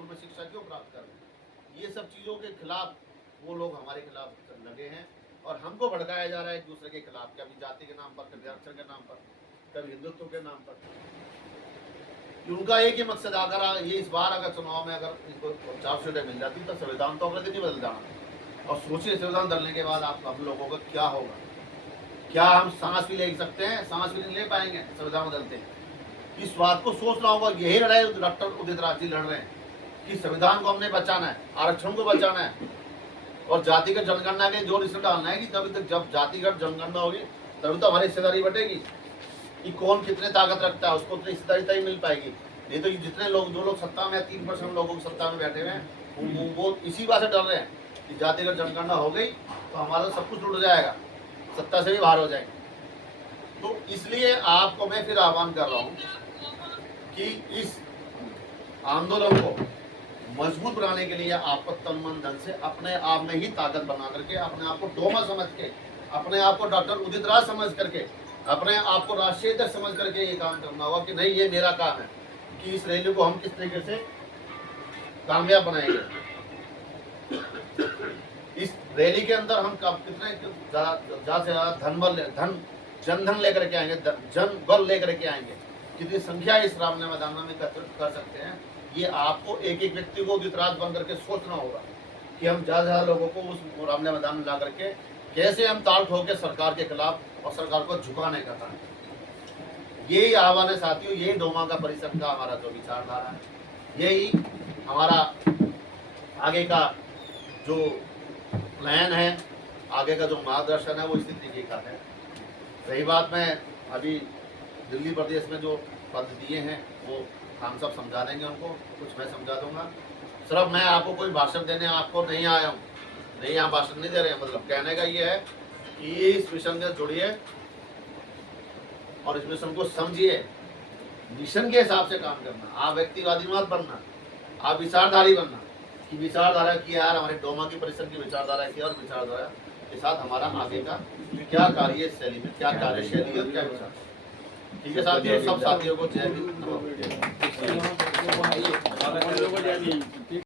पूर्व शिक्षा क्यों प्राप्त कर रहे हैं? ये सब चीज़ों के खिलाफ वो लोग हमारे खिलाफ लगे हैं और हमको भड़काया जा रहा है एक दूसरे के खिलाफ, कभी जाति के नाम पर, कभी आरक्षण के नाम पर, कभी हिंदुत्व के नाम पर। उनका एक ही मकसद, अगर ये इस बार अगर चुनाव में अगर इनको 4 सीटें मिल जाती तो संविधान तो अगले दिन ही बदल जाना। और सोचिए संविधान बदलने के बाद आप हम लोगों का क्या होगा? क्या हम सांस भी ले सकते हैं? सांस भी नहीं ले पाएंगे संविधान बदलते हैं। इस बात को सोचना होगा। यही लड़ाई डॉक्टर उदित राज जी लड़ रहे हैं कि संविधान को हमने बचाना है, आरक्षण को बचाना है और जातिगत जनगणना के जोर इसमें डालना है कि तभी तक जब जातिगत जनगणना होगी तभी तो हमारी हिस्सेदारी बटेगी कि कौन कितने ताकत रखता है, उसको उतनी हिस्सेदारी तभी मिल पाएगी। नहीं तो जितने लोग, जो लोग सत्ता में 3% लोगों की सत्ता में बैठे हुए हैं, वो इसी बात से डर रहे हैं कि जातिगत जनगणना हो गई तो हमारा सब कुछ उड़ जाएगा, सत्ता से भी बाहर हो जाएंगे। तो इसलिए आपको मैं फिर आह्वान कर रहा हूँ कि इस आंदोलन को मजबूत बनाने के लिए आपको तन मन धन से अपने आप में ही ताकत बना करके, अपने आप को डोमा समझ के, अपने आप को डॉक्टर उदित राज समझ करके, अपने आप को राष्ट्रीय अध्यक्ष समझ करके ये काम करना होगा कि नहीं, ये मेरा काम है कि इस रैली को हम किस तरीके से कामयाब बनाएंगे। इस रैली के अंदर हम कितने ज्यादा से ज्यादा जनधन लेकर के आएंगे, जन बल लेकर के आएंगे, कितनी संख्या इस रामलीला मैदान में कर सकते हैं, ये आपको एक एक व्यक्ति को उदित राज बन करके सोचना होगा कि हम ज्यादा लोगों को उस रामलीला मैदान में ला करके कैसे हम ताल ठोक के सरकार के खिलाफ और सरकार को झुकाने का काम। यही आह्वान है साथियों, यही डोमा का परिषद का हमारा जो विचारधारा है, यही हमारा आगे का जो प्लान है, आगे का जो मार्गदर्शन है वो इसी तरीके का है। रही बात में अभी दिल्ली प्रदेश में जो पद दिए हैं वो हम सब समझा देंगे उनको, कुछ मैं समझा दूंगा। सिर्फ मैं आपको कोई भाषण देने आपको नहीं आया हूँ, नहीं आप भाषण नहीं दे रहे हैं। मतलब कहने का ये है कि इस मिशन से जुड़िए और इस मिशन को समझिए, मिशन के हिसाब से काम करना। आप व्यक्तिवादी मत बनना, आप विचारधारी बनना कि विचारधारा की यार हमारे डोमा की परिषद की विचारधारा की और विचारधारा के साथ हमारा आगे का क्या कार्यशैली में क्या कार्यशैली और क्या विचार। ठीक है साथियों, सब साथियों को जय हिंद।